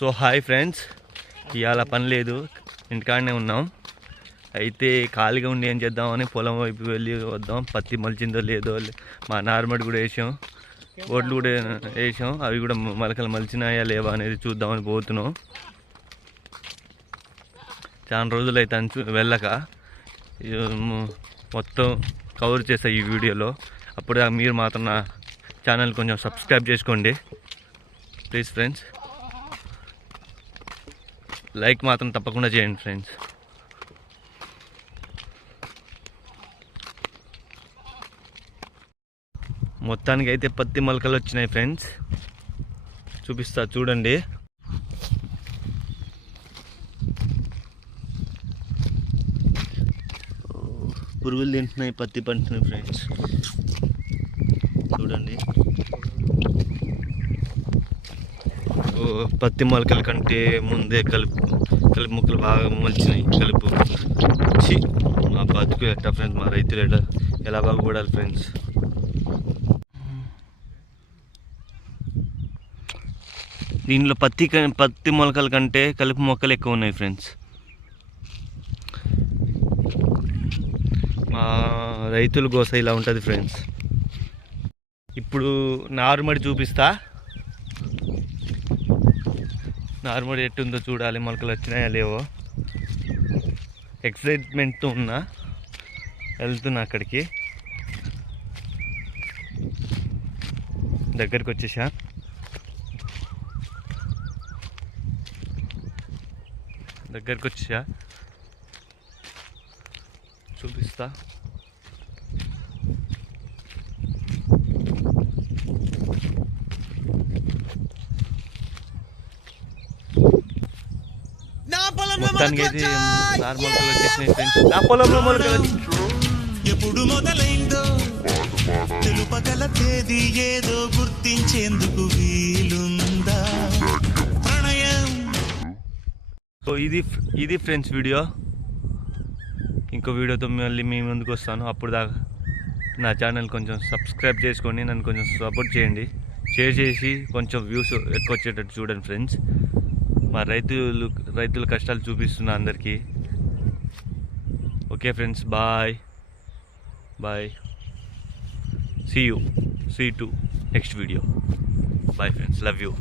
So hi friends, ఇవాళ పని లేదు, ఇంటికాడనే ఉన్నాం. అయితే ఖాళీగా ఉండి ఏం చేద్దామని పొలం వైపు వెళ్ళి వద్దాం. పత్తి మొలిచిందో లేదో, మా నార్మల్ కూడా వేసాం, ఒడ్లు కూడా వేసాం, అవి కూడా మొలకలు మలిచినాయా లేవా అనేది చూద్దామని పోతున్నాం. చాలా రోజులు అయితే వెళ్ళక మొత్తం కవర్ చేస్తా ఈ వీడియోలో. అప్పుడు మీరు మాత్రం నా ఛానల్ కొంచెం సబ్స్క్రైబ్ చేసుకోండి ప్లీజ్ ఫ్రెండ్స్. లైక్ మాత్రం తప్పకుండా చేయండి ఫ్రెండ్స్. మొత్తానికి అయితే పత్తి మొలకలు వచ్చినాయి ఫ్రెండ్స్, చూపిస్తా చూడండి. పురుగులు తింటున్నాయి పత్తి పంటని ఫ్రెండ్స్, చూడండి. పత్తి మొలకల కంటే ముందే కలుపు మొక్కలు బాగా మొలిచినాయి. కలుపు మా బతుకు ఎట్టా ఫ్రెండ్స్, మా రైతులు ఎలా బాగుపడాలి ఫ్రెండ్స్. దీనిలో పత్తి మొలకల కంటే కలుపు మొక్కలు ఎక్కువ ఉన్నాయి ఫ్రెండ్స్. మా రైతుల గోస ఇలా ఉంటుంది ఫ్రెండ్స్. ఇప్పుడు నారుమడి చూపిస్తా, నార్మల్ ఎట్టుందో చూడాలి, మొలకలు వచ్చినాయా లేవో. ఎక్సైట్మెంట్తో ఉన్నా, వెళ్తున్నా అక్కడికి. దగ్గరికి వచ్చేసా. చూపిస్తా. మొత్తానికి అయితే నార్మల్ వచ్చేసినాయి ఫ్రెండ్స్. నా పొలంలో మొలకలు ఎప్పుడు మొదలైందో తెలుపగల తేదీ ఏదో గుర్తించేందుకు వీలుందా ప్రణయం. సో ఇది ఫ్రెండ్స్ వీడియో. ఇంకో వీడియోతో మళ్ళీ మీ ముందుకు వస్తాను. అప్పుడు దాకా నా ఛానల్ కొంచెం సబ్స్క్రైబ్ చేసుకోండి, నన్ను కొంచెం సపోర్ట్ చేయండి, షేర్ చేసి కొంచెం వ్యూస్ ఎక్కువ వచ్చేటట్టు చూడండి ఫ్రెండ్స్. మా రైతుల కష్టాలు చూపిస్తున్నా అందరికీ. Okay friends, bye. See you to next video. Bye friends, love you.